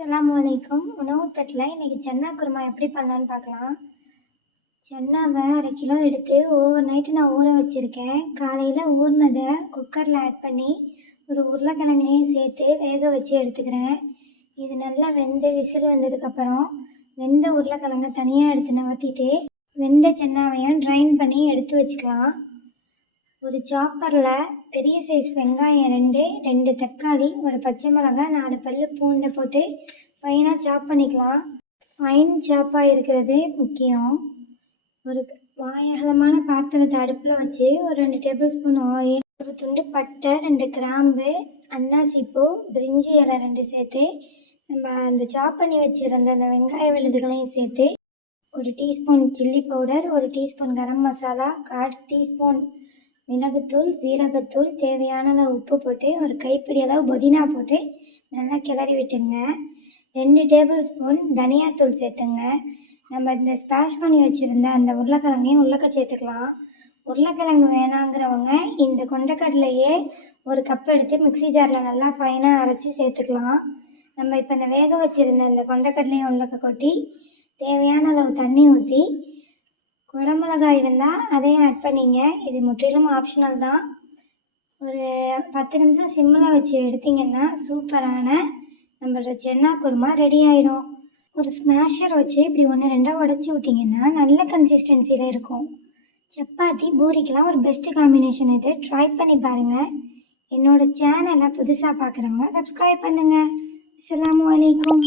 அஸ்ஸலாமு அலைக்கும். உணவு தட்டில் இன்றைக்கி சன்னா குருமா எப்படி பண்ணலான்னு பார்க்கலாம். சன்னாவை 1/2 கிலோ எடுத்து ஓவர் நைட்டு நான் ஊற வச்சுருக்கேன். காலையில் ஊறினதை குக்கரில் ஆட் பண்ணி ஒரு உருளைக்கிழங்கையும் சேர்த்து வேக வச்சு எடுத்துக்கிறேன். இது நல்லா வெந்து விசில் வந்ததுக்கப்புறம் வெந்த உருளைக்கிழங்கை தனியாக எடுத்து நவற்றிட்டு வெந்த சன்னாவையும் ட்ரைன் பண்ணி எடுத்து வச்சுக்கலாம். ஒரு சாப்பரில் பெரிய சைஸ் வெங்காயம் 2 தக்காளி, ஒரு பச்சை மிளகாய், 4 பல் பூண்டை போட்டு ஃபைனாக சாப் பண்ணிக்கலாம். ஃபைன் சாப்பாக இருக்கிறது முக்கியம். ஒரு வாயகலமான பாத்திரத்தை அடுப்பில் வச்சு ஒரு 2 டேபிள் ஸ்பூன் ஆயில், ஒரு துண்டு பட்டை, 2 கிராம்பு, அன்னாசிப்பூ, பிரிஞ்சி இலை 2 சேர்த்து நம்ம அந்த சாப் பண்ணி வச்சுருந்த அந்த வெங்காய விழுதுகளையும் சேர்த்து 1 teaspoon chilli powder, 1 teaspoon garam masala, 1/4 teaspoon மிளகுத்தூள், சீரகத்தூள், தேவையான அளவு உப்பு போட்டு ஒரு கைப்பிடி அளவு புதினா போட்டு நல்லா கிளறி விட்டுங்க. 2 டேபிள் ஸ்பூன் தனியாத்தூள் சேர்த்துங்க. நம்ம இந்த ஸ்பாஷ் பண்ணி வச்சுருந்த அந்த உருளைக்கிழங்கையும் உள்ளக்க சேர்த்துக்கலாம். உருளைக்கிழங்கு வேணாங்கிறவங்க இந்த கொண்டக்கடலையே 1 கப் எடுத்து மிக்ஸி ஜாரில் நல்லா ஃபைனாக அரைச்சி சேர்த்துக்கலாம். நம்ம இப்போ இந்த வேக வச்சுருந்த இந்த கொண்டக்கடலையும் உள்ளக்க கொட்டி தேவையான அளவு தண்ணி ஊற்றி குடமிளகாய் இருந்தால் அதையும் ஆட் பண்ணிங்க. இது முற்றிலும் ஆப்ஷனல் தான். ஒரு 10 நிமிஷம் சிம்மில் வச்சு எடுத்திங்கன்னா சூப்பரான நம்மளோட சன்னா குருமா ரெடி ஆகிடும். ஒரு ஸ்மாஷர் வச்சு இப்படி 1 2 உடச்சி விட்டிங்கன்னா நல்ல கன்சிஸ்டன்சியில் இருக்கும். சப்பாத்தி பூரிக்கெலாம் ஒரு பெஸ்ட்டு காம்பினேஷன். இது ட்ரை பண்ணி பாருங்கள். என்னோடய சேனலை புதுசாக பார்க்குறவங்க சப்ஸ்கிரைப் பண்ணுங்கள். அஸ்ஸலாமு அலைக்கும்.